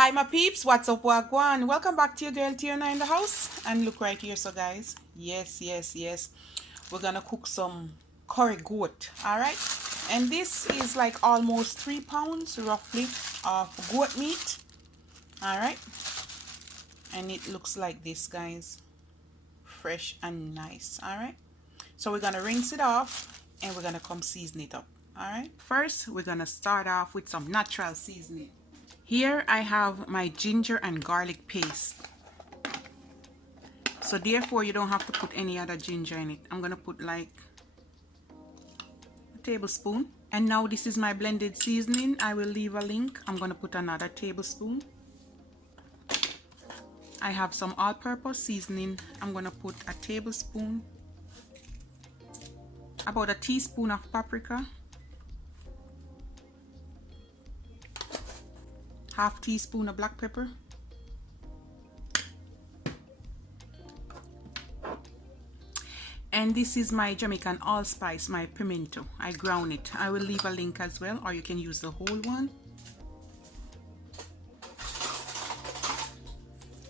Hi my peeps, what's up, wagwan? Welcome back to your girl Tiana in the house. And look right here, so guys, yes, we're gonna cook some curry goat. All right, and this is like almost 3 pounds roughly of goat meat. All right, and it looks like this, guys, fresh and nice. All right, so we're gonna rinse it off and we're gonna come season it up. All right, first we're gonna start off with some natural seasoning. Here I have my ginger and garlic paste. So therefore you don't have to put any other ginger in it. I'm gonna put like a tablespoon. And now this is my blended seasoning. I will leave a link. I'm gonna put another tablespoon. I have some all-purpose seasoning. I'm gonna put a tablespoon. About a teaspoon of paprika. Half teaspoon of black pepper. And this is my Jamaican allspice, my pimento. I ground it. I will leave a link as well, or you can use the whole one.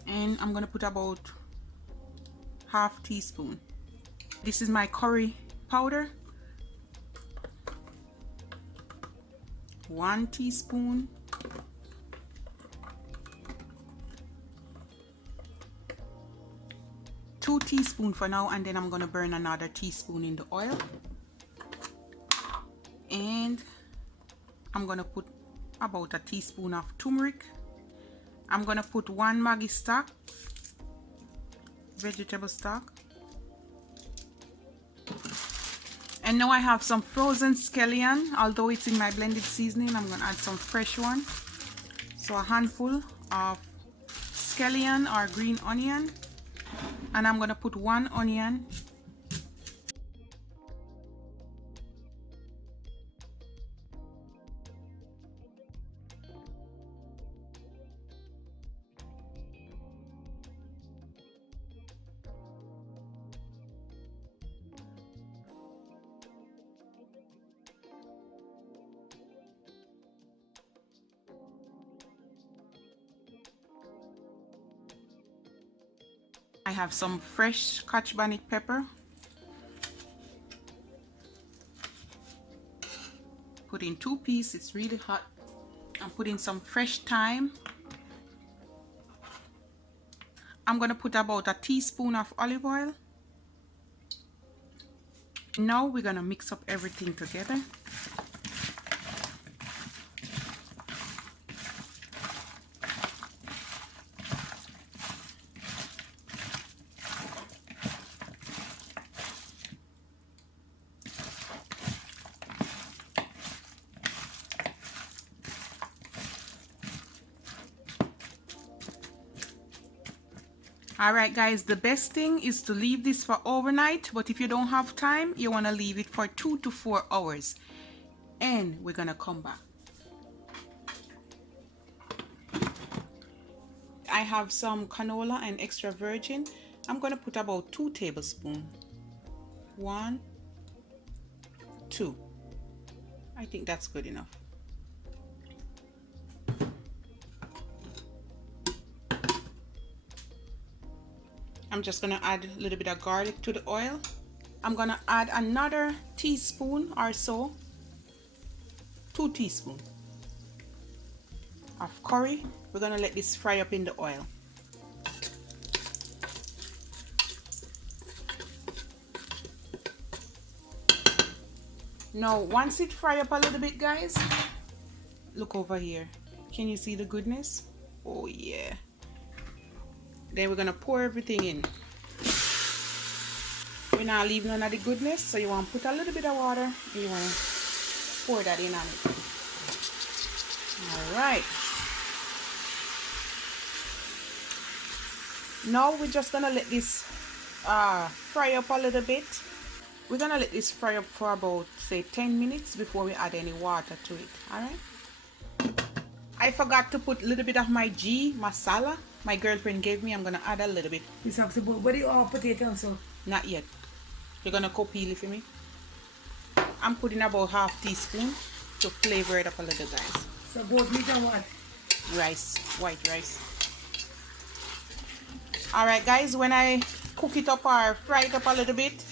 And I'm gonna put about half teaspoon. This is my curry powder. 1 teaspoon. 2 teaspoons for now, and then I'm gonna burn another teaspoon in the oil. And I'm gonna put about a teaspoon of turmeric. I'm gonna put 1 Maggi stock, vegetable stock. And now I have some frozen scallion. Although it's in my blended seasoning, I'm gonna add some fresh one. So a handful of scallion or green onion. And I'm gonna put 1 onion. I have some fresh Scotch bonnet pepper. Put in 2 pieces, it's really hot. I'm putting some fresh thyme. I'm gonna put about a teaspoon of olive oil. Now we're gonna mix up everything together. Alright guys, the best thing is to leave this for overnight, but if you don't have time, you want to leave it for 2 to 4 hours. And we're gonna come back. I have some canola and extra virgin. I'm gonna put about 2 tablespoons. 1, 2. I think that's good enough. I'm just gonna add a little bit of garlic to the oil. I'm gonna add another teaspoon or so, 2 teaspoons of curry. We're gonna let this fry up in the oil. Now once it fry up a little bit, guys, look over here. Can you see the goodness? Oh yeah. Then we're gonna pour everything in. We're not leaving none of the goodness, so you want to put a little bit of water and you want to pour that in on it. Alright. Now we're just gonna let this fry up a little bit. We're gonna let this fry up for about, say, 10 minutes before we add any water to it. Alright. I forgot to put a little bit of my G masala my girlfriend gave me. I'm gonna add a little bit. You talk about what do you all potato so? Not yet. You're gonna go peel it for me. I'm putting about half teaspoon to flavor it up a little, guys. So goat meat and what? rice, white rice. All right, guys, when I cook it up or fry it up a little bit,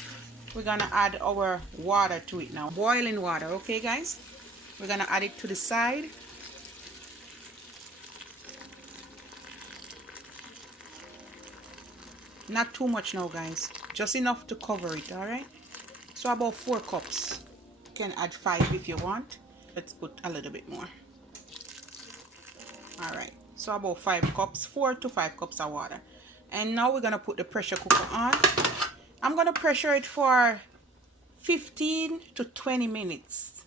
we're gonna add our water to it now. Boiling water, okay, guys? We're gonna add it to the side. Not too much now, guys. Just enough to cover it, all right? So about 4 cups. You can add 5 if you want. Let's put a little bit more. All right, so about 5 cups, 4 to 5 cups of water. And now we're gonna put the pressure cooker on. I'm gonna pressure it for 15 to 20 minutes.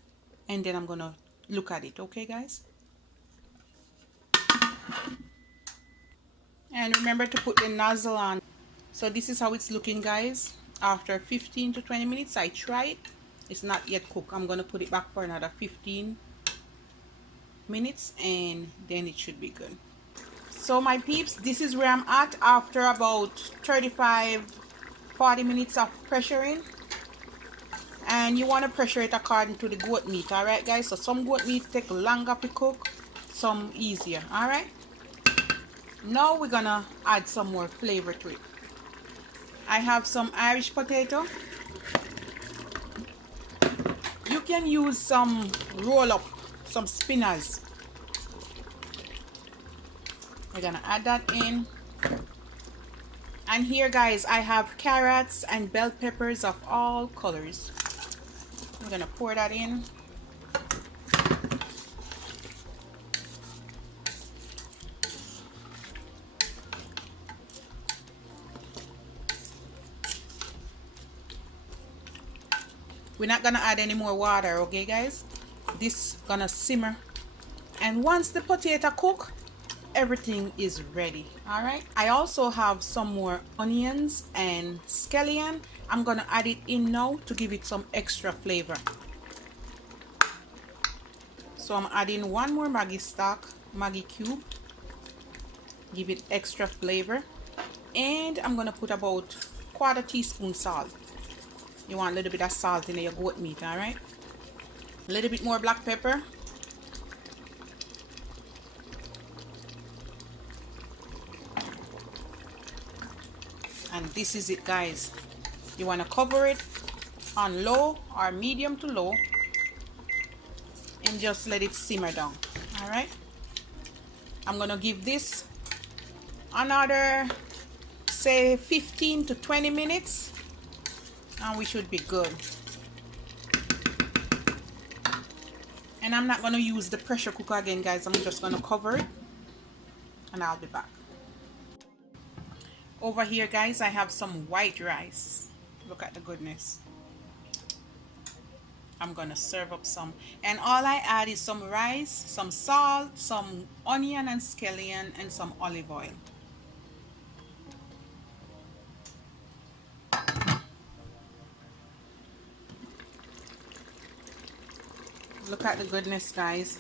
And then I'm gonna look at it, okay, guys? And remember to put the nozzle on. So this is how it's looking, guys. After 15 to 20 minutes, I try it. It's not yet cooked. I'm gonna put it back for another 15 minutes and then it should be good. So my peeps, this is where I'm at after about 35-40 minutes of pressuring. And you want to pressure it according to the goat meat, all right, guys? So some goat meat take longer to cook, some easier, all right? Now we're gonna add some more flavor to it. I have some Irish potato. You can use some roll up, some spinners. We're gonna add that in. And here, guys, I have carrots and bell peppers of all colors. We're gonna pour that in. We're not gonna add any more water, okay, guys? This gonna simmer, and once the potato cook, everything is ready. All right, I also have some more onions and scallion. I'm gonna add it in now to give it some extra flavor. So I'm adding 1 more Maggi stock, Maggi cube, give it extra flavor. And I'm gonna put about 1/4 teaspoon salt. You want a little bit of salt in your goat meat, all right? A little bit more black pepper. And this is it, guys. You want to cover it on low or medium to low and just let it simmer down. All right, I'm gonna give this another, say, 15 to 20 minutes and we should be good. And I'm not gonna use the pressure cooker again, guys. I'm just gonna cover it and I'll be back. Over here, guys, I have some white rice. Look at the goodness. I'm gonna serve up some, and all I add is some rice, some salt, some onion and scallion, and some olive oil. Look at the goodness, guys.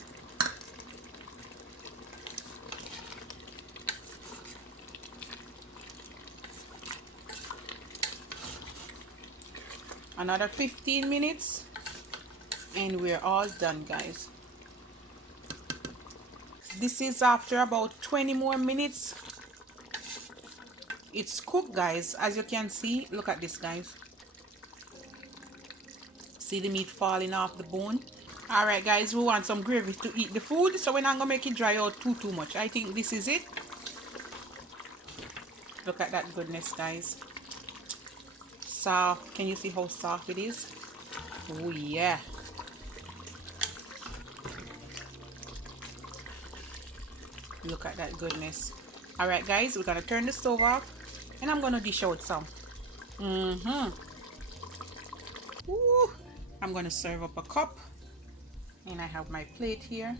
Another 15 minutes and we're all done, guys. This is after about 20 more minutes. It's cooked, guys. As you can see, look at this, guys. See the meat falling off the bone. All right, guys, we want some gravy to eat the food, so we're not gonna make it dry out too much. I think this is it. Look at that goodness, guys. Soft. Can you see how soft it is? Oh yeah. Look at that goodness. All right, guys, we're gonna turn the stove off and I'm gonna dish out some. Ooh. I'm gonna serve up a cup and I have my plate here.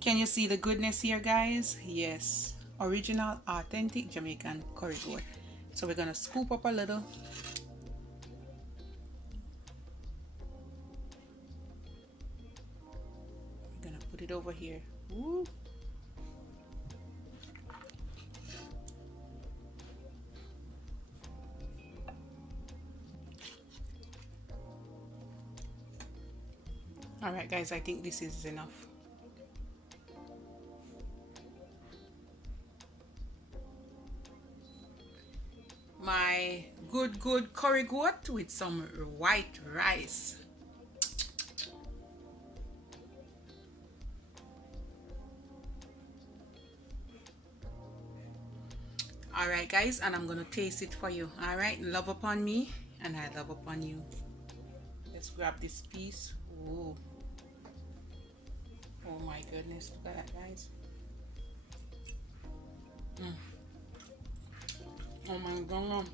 Can you see the goodness here, guys? Yes, original authentic Jamaican curry goat. So we're gonna scoop up a little. We're gonna put it over here. Ooh. All right, guys, I think this is enough. my good curry goat with some white rice. Alright guys, and I'm gonna taste it for you. Alright, love upon me and I love upon you. Let's grab this piece. Oh, oh my goodness, look at that guys. Oh my god.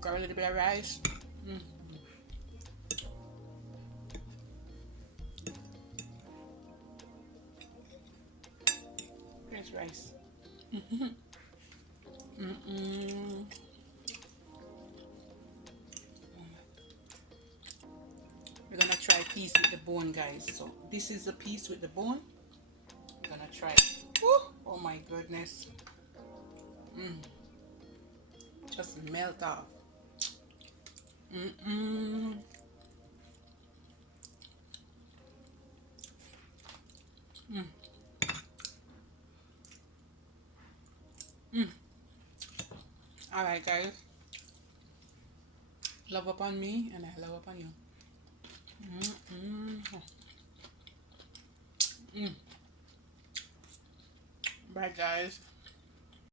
Got a little bit of rice. There's rice. We're gonna try piece with the bone, guys. So this is the piece with the bone. We're gonna try it. Oh my goodness. Just melt off. Alright guys. Love upon me and I love upon you. Bye guys.